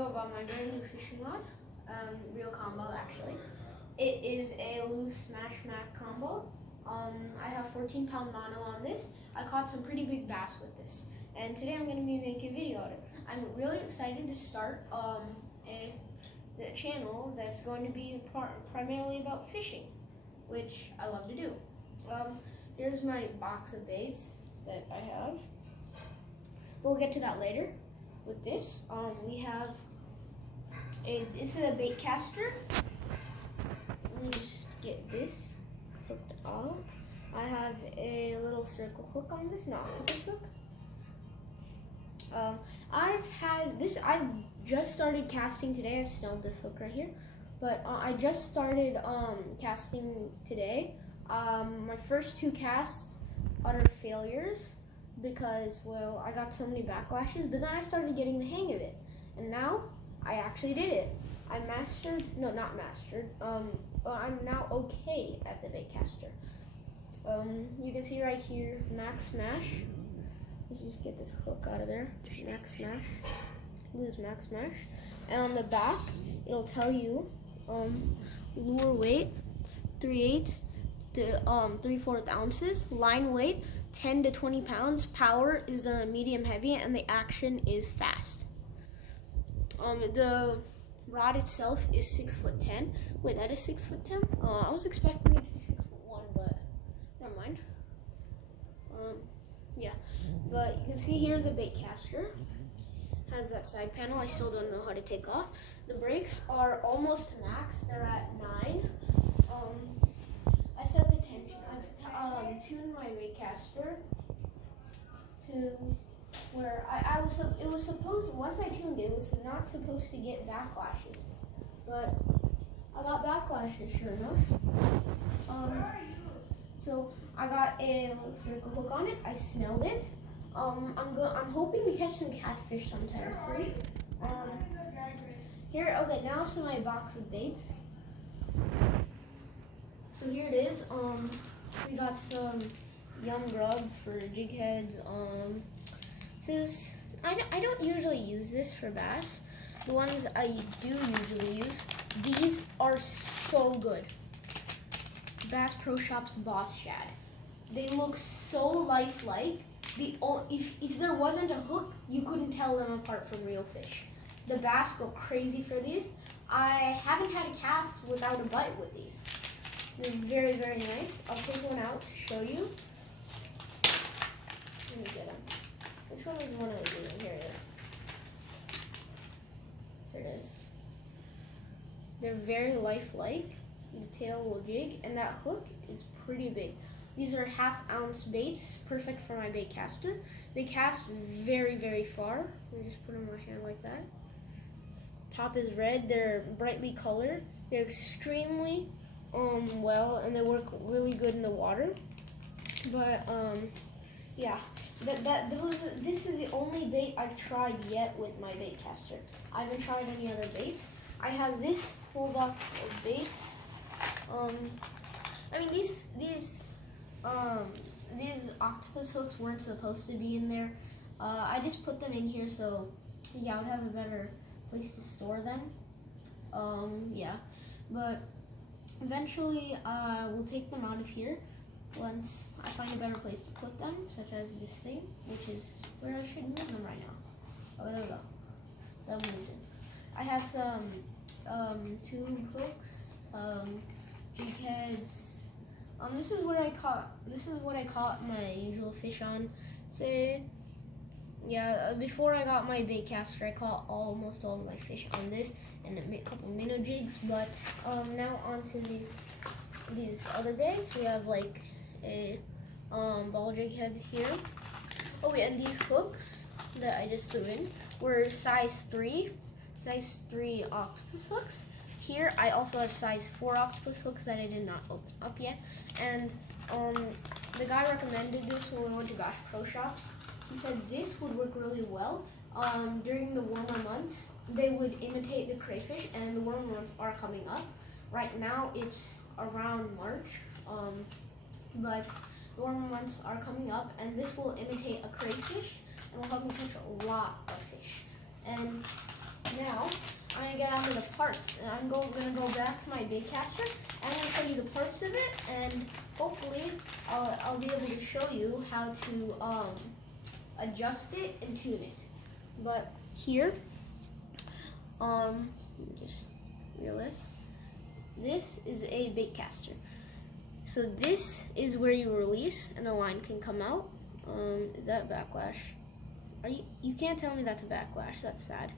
video about my brand new fishing rod, real combo actually. It is a lews smash mach combo. I have 14-pound mono on this. I caught some pretty big bass with this, and today I'm going to be making a video on it. I'm really excited to start a channel that's going to be primarily about fishing, which I love to do. Here's my box of baits that I have. We'll get to that later. With this, we have this is a baitcaster. Let me just get this hooked up. I have a little circle hook on this, an octopus hook. I've just started casting today. I snelled this hook right here, but I just started casting today. My first 2 casts utter failures because, well, I got so many backlashes, but then I started getting the hang of it, and now I actually did it. I'm now okay at the baitcaster. You can see right here, mach smash. Let's just get this hook out of there. Mach smash, lews mach smash, and on the back it'll tell you lure weight 3/8 to 3/4 ounces, line weight 10 to 20 pounds, power is medium heavy, and the action is fast. The rod itself is 6'10". Wait, that is 6'10"? I was expecting it to be 6'1", but never mind. Yeah, but you can see here's a baitcaster. Has that side panel. I still don't know how to take off. The brakes are almost max. They're at 9. I set the tension. I've tuned my baitcaster to where it was supposed, once I tuned it, it was not supposed to get backlashes, but I got backlashes sure enough. So I got a little circle hook on it. I snelled it. I'm hoping to catch some catfish sometime soon. Okay, now to my box of baits. So here it is. We got some yum grubs for jig heads. I don't usually use this for bass. The ones I do usually use, these are so good. Bass Pro Shops Boss Shad. They look so lifelike. If there wasn't a hook, you couldn't tell them apart from real fish. The bass go crazy for these. I haven't had a cast without a bite with these. They're very, very nice. I'll take one out to show you. Let me get them. Which one is one I was doing? Here it is. Here it is. They're very lifelike. The tail will jig, and that hook is pretty big. These are 1/2-ounce baits, perfect for my baitcaster. They cast very, very far. Let me just put them in my hand like that. Top is red. They're brightly colored. They're extremely well, and they work really good in the water. But yeah, this is the only bait I've tried yet with my baitcaster. I haven't tried any other baits. I have this whole box of baits. I mean, these octopus hooks weren't supposed to be in there. I just put them in here so yeah, I would have a better place to store them. Yeah, but eventually we'll take them out of here once I find a better place to put them, such as this thing, which is where I should move them right now. Oh, there we go. That moved in. I have some tube hooks, some jig heads. This is what I caught my usual fish on. Before I got my baitcaster, I caught almost all of my fish on this and a couple minnow jigs. But now onto these other baits. We have like a ball jig head here. Oh yeah, and these hooks that I just threw in were size 3 octopus hooks. Here I also have size 4 octopus hooks that I did not open up yet. And the guy recommended this when we went to Bass Pro Shops. He said this would work really well during the warmer months. They would imitate the crayfish, and the warmer months are coming up. Right now it's around March, but the warmer months are coming up, and this will imitate a crayfish and will help me catch a lot of fish. And now get onto the parts, and I'm gonna go back to my baitcaster. I'm gonna show you the parts of it, and hopefully I'll be able to show you how to adjust it and tune it. But here, let me just reel this. This is a baitcaster. So this is where you release, and the line can come out. Is that backlash? You can't tell me that's a backlash. That's sad.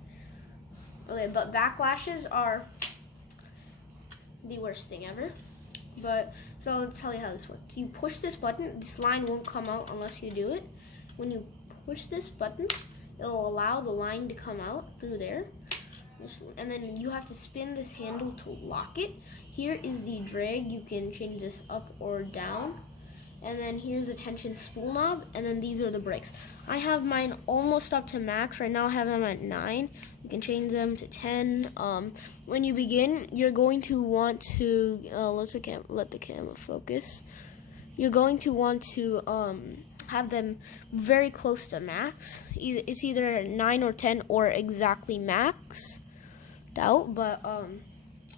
Okay, but backlashes are the worst thing ever. But so I'll tell you how this works. You push this button. This line won't come out unless you do it. When you push this button, it'll allow the line to come out through there. And then you have to spin this handle to lock it. Here is the drag. You can change this up or down. And then here's a tension spool knob, and then these are the brakes. I have mine almost up to max. Right now I have them at 9. You can change them to 10. When you begin, you're going to want to, let the camera focus. You're going to want to have them very close to max. It's either 9 or 10 or exactly max. Doubt, but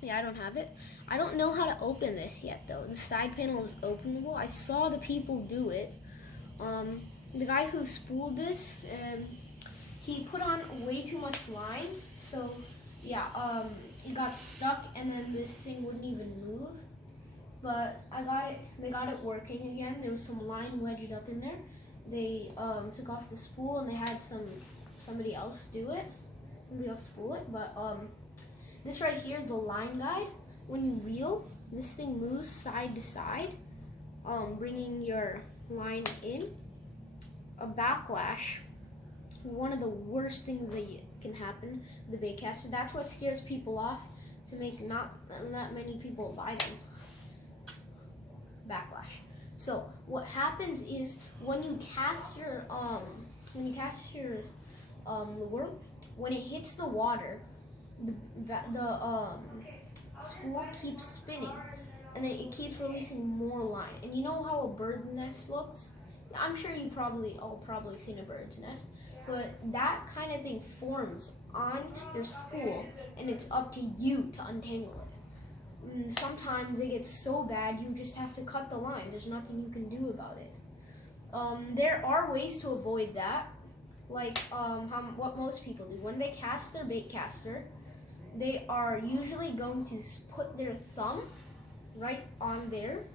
yeah, I don't have it. I don't know how to open this yet though. The side panel is openable. I saw the people do it. The guy who spooled this, he put on way too much line, so yeah, it got stuck, and then this thing wouldn't even move. But they got it working again. There was some line wedged up in there. They took off the spool, and they had somebody else do it. Somebody else spool it, but this right here is the line guide. When you reel, this thing moves side to side, bringing your line in. A backlash, one of the worst things that can happen with the baitcaster. That's what scares people off, to make not that many people buy them. Backlash. So what happens is when you cast your lure, when it hits the water, the spool keeps spinning, and then it keeps releasing more line. And you know how a bird nest looks? I'm sure you all probably seen a bird's nest, but that kind of thing forms on your spool, and it's up to you to untangle it. And sometimes it gets so bad you just have to cut the line. There's nothing you can do about it. There are ways to avoid that, like what most people do. When they cast their baitcaster, they are usually going to put their thumb right on there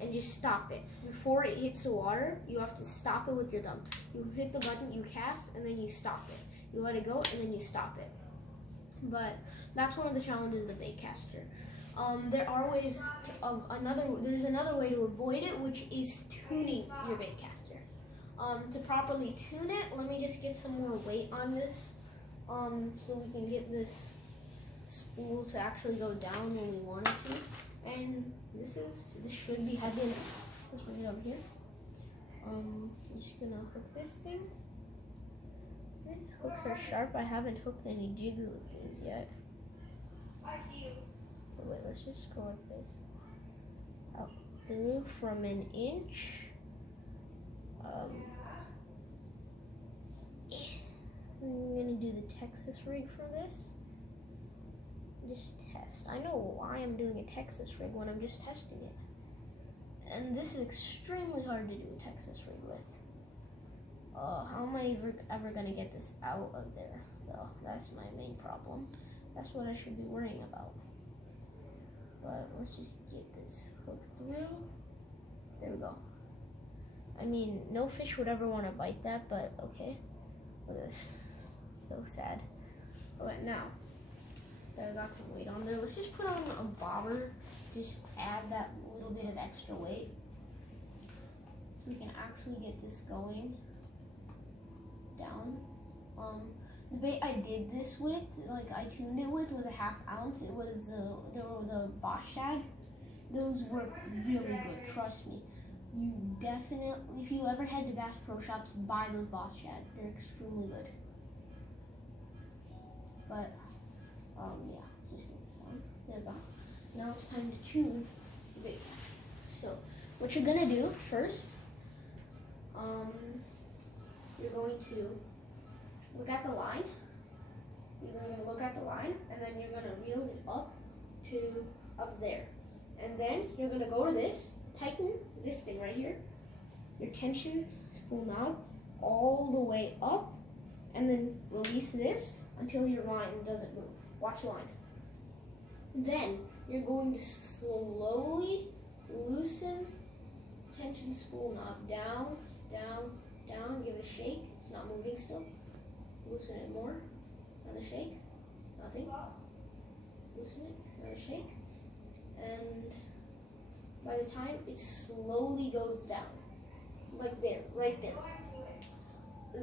and just stop it. Before it hits the water, you have to stop it with your thumb. You hit the button, you cast, and then you stop it. You let it go, and then you stop it. But that's one of the challenges of the baitcaster. There's another way to avoid it, which is tuning your baitcaster. To properly tune it, let me just get some more weight on this, so we can get this spool to actually go down when we want it to. And this should be heavy enough. Let's bring it up here. I'm just gonna hook this thing. These hooks are sharp. I haven't hooked any jigs with these yet. I see you. But wait, let's just go like this. Up through from an inch. I'm gonna do the Texas rig for this. Just test. I know why I'm doing a Texas rig when I'm just testing it. And this is extremely hard to do a Texas rig with. How am I ever gonna get this out of there, though? That's my main problem. That's what I should be worrying about. But let's just get this hooked through. There we go. I mean, no fish would ever want to bite that, but okay. Look at this. So sad. Okay, now that I got some weight on there, let's just put on a bobber. Just add that little bit of extra weight so we can actually get this going down. The bait I did this with, like I tuned it with, was a 1/2 ounce. It was the Bosch shad. Those work really good, trust me. You definitely, if you ever head to Bass Pro Shops, buy those Bosch shad. They're extremely good. But yeah, let's just get this on. There we go. Now it's time to tune the bait. So what you're gonna do first, you're going to look at the line. You're going to look at the line, and then you're going And then you're gonna go to this, tighten this thing right here, your tension spool knob, all the way up, and then release this until your line doesn't move. Watch the line. Then you're going to slowly loosen tension spool knob down, down, down. Give it a shake. It's not moving still. Loosen it more. Another shake. Nothing. Loosen it. Another shake. And by the time it slowly goes down, like there, right there.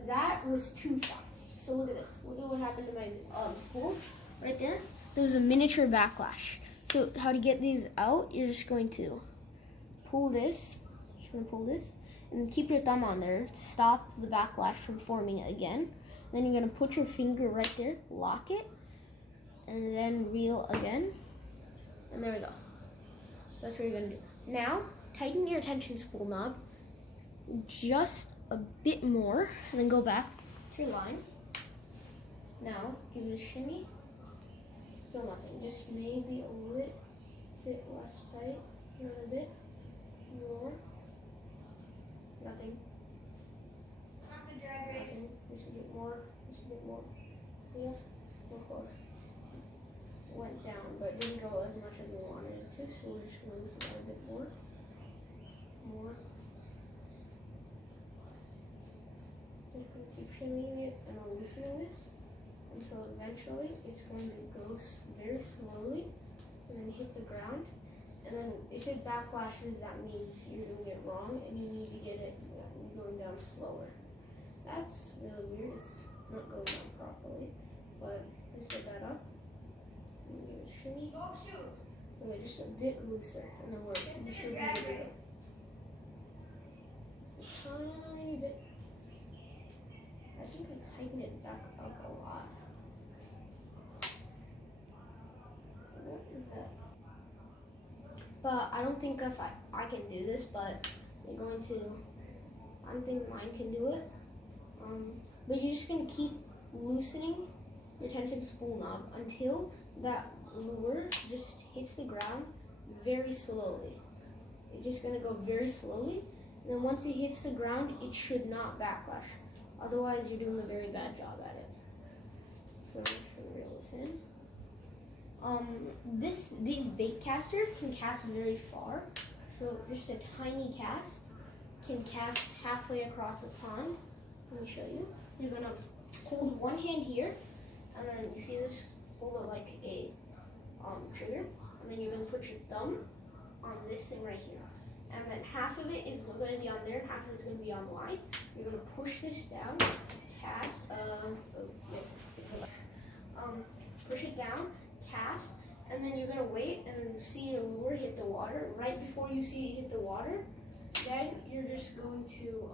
That was too fast. So look at this. Look at what happened to my spool right there. There was a miniature backlash. So how to get these out? You're just going to pull this. Just going to pull this, and keep your thumb on there to stop the backlash from forming again. Then you're going to put your finger right there, lock it, and then reel again. And there we go. That's what you're going to do. Now, tighten your tension spool knob just a bit more, and then go back to your line. Now, give it a shimmy. Still nothing, just maybe a little bit less tight. Another bit more. Nothing. Nothing. Just a bit more. Just a bit more. Yeah, more close. Went down, but didn't go as much as we wanted it to, so we're just going to loosen that a bit more. More. Just going to keep shimmying it and loosening this until eventually it's going to go very slowly and then hit the ground. And then if it backlashes, that means you're doing it wrong and you need to get it going down slower. That's really weird. It's not going down properly, but let's get that up. And give it a shimmy. Okay, just a bit looser, and then we should be good to go. Just a tiny bit. I think I tightened it back up a lot. What is that? But I don't think if I can do this, but you're going to, I don't think mine can do it. But you're just going to keep loosening your tension spool knob until that lure just hits the ground very slowly. It's just going to go very slowly. And then once it hits the ground, it should not backlash. Otherwise, you're doing a very bad job at it. So I'm just going to reel this in. These bait casters can cast very far. So just a tiny cast can cast halfway across the pond. Let me show you. You're going to hold one hand here, and then you see this, hold it like a trigger, and then you're going to put your thumb on this thing right here. And then half of it is going to be on there, half of it's going to be on the line. You're going to push this down, cast, push it down, cast, and then you're going to wait and see your lure hit the water. Right before you see it hit the water, then you're just going to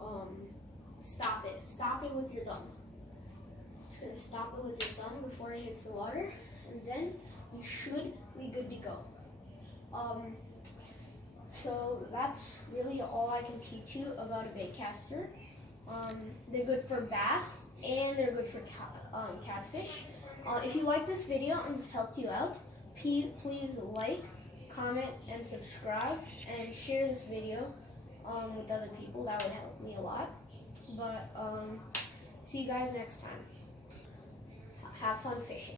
stop it. Stop it with your thumb. Try to stop it with your thumb before it hits the water, and then you should be good to go. So that's really all I can teach you about a baitcaster. They're good for bass and they're good for catfish. If you like this video and it's helped you out, please like, comment, and subscribe, and share this video with other people. That would help me a lot. But see you guys next time. Have fun fishing.